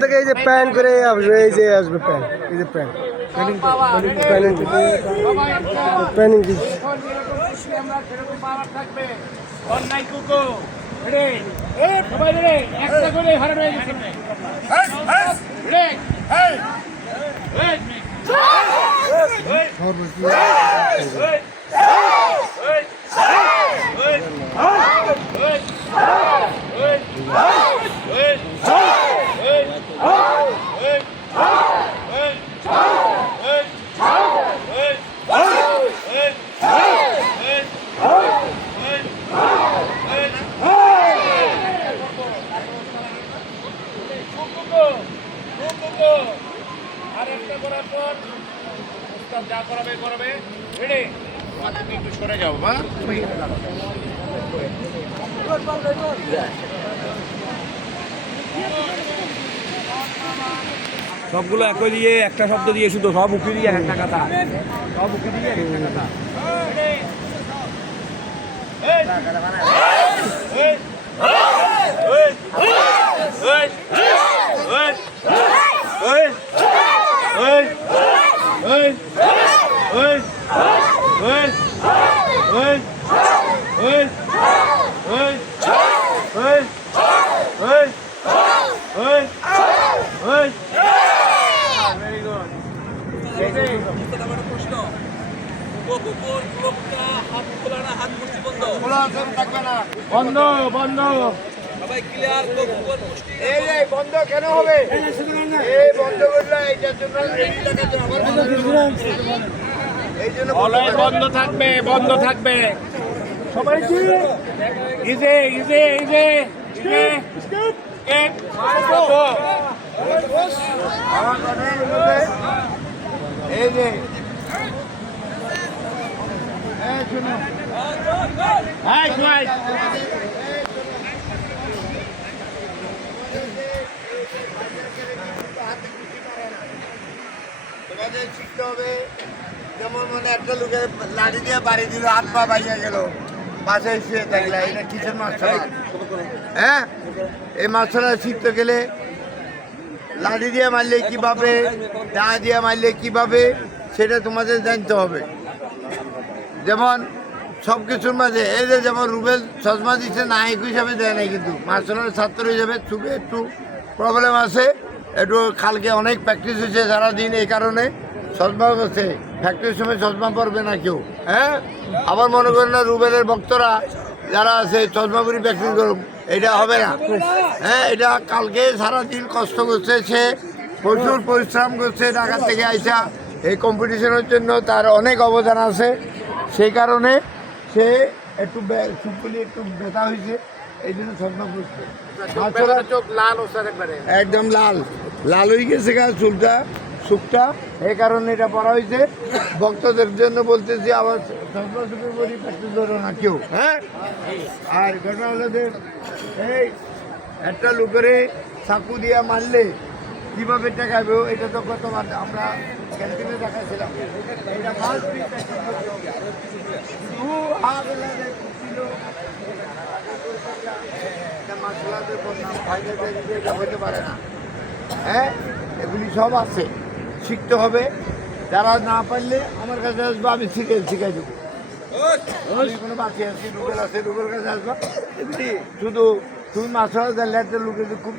থেকে এই যে প্যান করে আসবে এই যে আসবে প্যান এই যে প্যান প্যানিং প্যানিং অন্যায় কুকো রে এ সবাই রে একটা করে হারাবে রে এই এই আর একটা করার পর উস্তাদ যা করাবে করাবে। রেডি তুমি একটু সরে যাও মা। সবগুলো একই দিয়ে একটা শব্দ দিয়ে শুধু সব উকি দিয়ে একটা কথা। সব উকি দিয়ে একটা কথা। বন্ধ বন্ধ এই এই বন্ধ কেন হবে? এই বন্ধ করলে এইটার জন্য বন্ধ। এই জন্য থাকবে বন্ধ থাকবে। সবাই ইজে ইজে ইজে ইজে। এক এই যে। হাই শিখতে হবে। যেমন মানে একটা লোকের লাঠি দিয়ে বাড়ি দিল, হাত পা বাইয়া গেল বাসায় শুয়ে থাকলে এটা কিসের মাস্টার হ্যাঁ? এই মাস্টাররা শিখতে গেলে লাঠি দিয়ে মারলে কীভাবে দা দিয়ে মারলে কীভাবে, সেটা তোমাদের জানতে হবে। যেমন সব কিছুর মাঝে, এই যে যেমন রুবেল চশমা দিচ্ছে, নায়ক হিসাবে দেয় নাই কিন্তু মাস্টারের ছাত্র হিসাবে চুকে একটু প্রবলেম আছে। একটু কালকে অনেক প্র্যাকটিস হয়েছে সারাদিন এই কারণে। চশমা করছে ফ্যাক্টরির সময় চশমা পরবে না কেউ হ্যাঁ? আবার মনে করেন না রুবেলের ভক্তরা যারা আছে চশমা পরি প্র্যাকটিস করুক এটা হবে না। হ্যাঁ এটা কালকে সারাদিন কষ্ট করছে সে প্রচুর পরিশ্রম করছে ঢাকা থেকে আইসা। এই কম্পিটিশনের জন্য তার অনেক অবদান আছে। সেই কারণে সে একটু চুপগুলি একটু ব্যথা হয়েছে এই জন্য চশমা করছে একদম লাল। লাল হয়ে গেছে গা, চুলটা, সুখটা। এই কারণে এটা পড়া হয়েছে। ভক্তদের জন্য বলতেছি, আবার চুপের বড়ি প্র্যাকটিস না কেউ হ্যাঁ? আর দিয়া মারলে কীভাবে এটা তো আমরা দেখাছিলাম এটা পারে না। হ্যাঁ এগুলি সব আছে। শিখতে হবে। যারা না পারলে আমার কাছে আসবে, আমি শিখে শিখাই দেবো। কোনো বাকি আছে রুবেল আছে রুবেল কাছে আসবা। এগুলি শুধু তুমি মাছ জানলে একটা লোকের খুব